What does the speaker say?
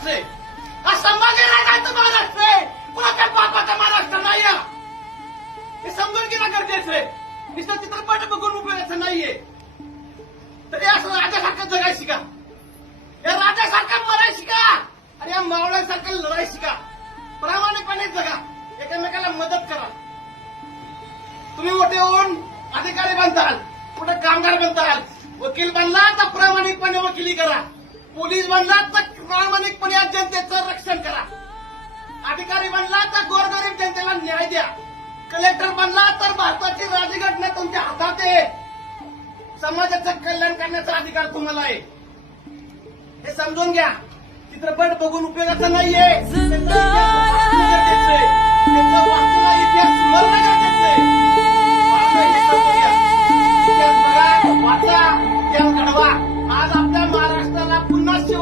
महाराष्ट्र आहे. हा संभाजीराजांचा महाराष्ट्र आहे, कुणाच्या बापाचा महाराष्ट्र नाही. हे समजून घेणं गरजेचं आहे. नुसतं चित्रपट बघून उपयोगाचं नाहीये. तर या राजासारखं जगायची का, या राजासारखं मरायची का, आणि या मावळ्यासारखं लढायची का. प्रामाणिकपणे जगा, एकमेकाला मदत करा. तुम्ही मोठे होऊन अधिकारी बनताल, कुठे कामगार बनताल, वकील बनला तर प्रामाणिकपणे वकिली करा, पोलीस बनला तर प्रामाणिकपणे या जनतेचं रक्षण करा, अधिकारी बनला तर गोरगरीब जनतेला न्याय द्या, कलेक्टर बनला तर भारताची राज्यघटना तुमच्या हातात आहे. समाजाचं कल्याण करण्याचा अधिकार तुम्हाला आहे. हे समजून घ्या. चित्रपट बघून उपयोगाचं नाहीये.